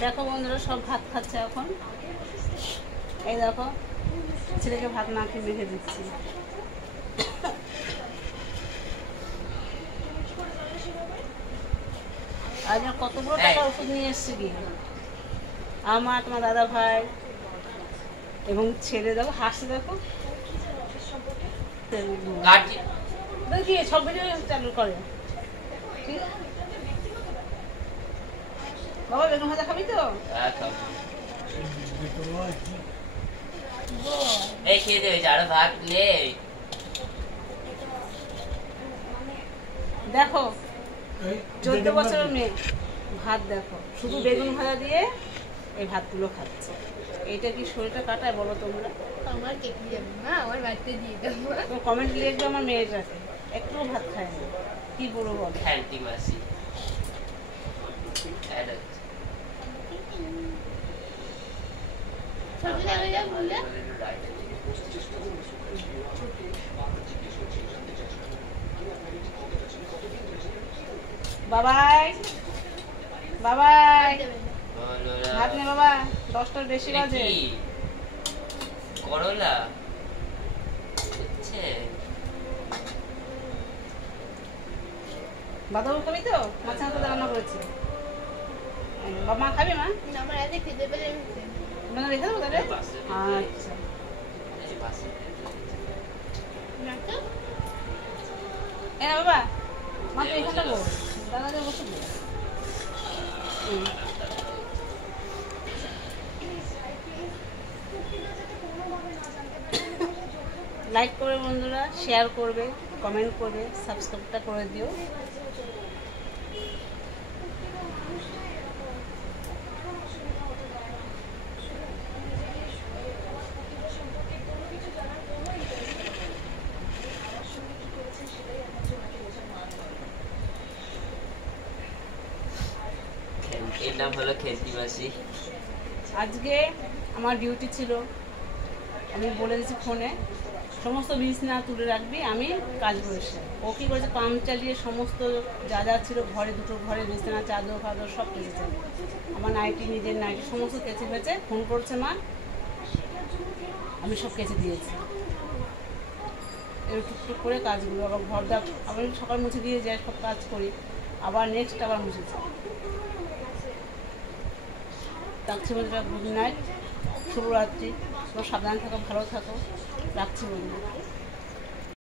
দেখো বন্ধুরা সব ভাত খাচ্ছে এখন। এই দেখো ছেলেকে ভাত মাখিয়ে মেখে দিচ্ছি। আজ কতগুলো টাকা ওষুধ নিয়ে এসছে গিয়ে আমার, তোমার দাদা ভাই এবং ছেলে। দেখো হাসছে, দেখো দেখি সব ভিডিও চালু করে। বাবা বেগুন ভাজা খাবি তো? এই খেয়ে দেবে আরো ভাত লে। দেখো 14 বছরের মেয়ে ভাত, দেখো শুধু বেগুন ভাজা দিয়ে এই ভাতগুলো খাচ্ছে। এইটা কি শরীরটা কাটায় বলো তোমরা? আমার কেটে যাবে না, আমার বাড়িতে দিয়ে দেবো। কমেন্ট লিখবে আমার মেয়েটাকে একটুও ভাত খায় না, কি বলবো বলো? খান্তি মাসি সবজি লাগবে যা বললে। বাবাই বাবাই করলা ভাত নে বাবা, 10টার বেশি বাজে। করলা হচ্ছে বাদাম খাবি তো? মাছ তো রান্না করেছি। বাবা খাবি মা? আমার এত খেতে পেলে মানে রেখে দেবো তাহলে। আচ্ছা এ না বাবা, মা তো এখানটা বল, দাদা বসে বল। লাইক করবে বন্ধুরা, শেয়ার করবে, কমেন্ট করবে, সাবস্ক্রাইবটা করে দিও। এর নাম হলো খেলতি মাসি। আজকে আমার ডিউটি ছিল, আমি বলে দিয়েছি ফোনে সমস্ত বিছনা তুলে রাখবি, আমি কাজ করেছি। ও কী করেছে, পাম্প চালিয়ে সমস্ত যা যা ছিল ঘরে, দুটো ঘরে বিছনা চাদর ফাদর সব কেচেছে। আমার নাইটি, নিজের নাইটি সমস্ত কেচে ফেচে ফোন করছে মা, আমি সব কেচে দিয়েছি। এর টুকটুক করে কাজগুলো আবার ঘর দা আবার সকাল মুছে দিয়ে যাই, সব কাজ করি, আবার নেক্সট আবার মুছেছি। রাখছি বন্ধুরা, গুড নাইট, শুভরাত্রি। তোমরা সাবধানে থাকো, ভালো থাকো, রাখছি বন্ধুরা।